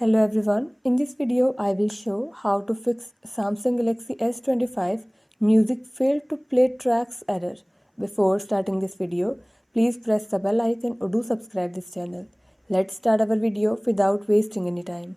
Hello everyone, in this video I will show how to fix Samsung Galaxy S25 music failed to play tracks error. Before starting this video, please press the bell icon or do subscribe this channel. Let's start our video without wasting any time.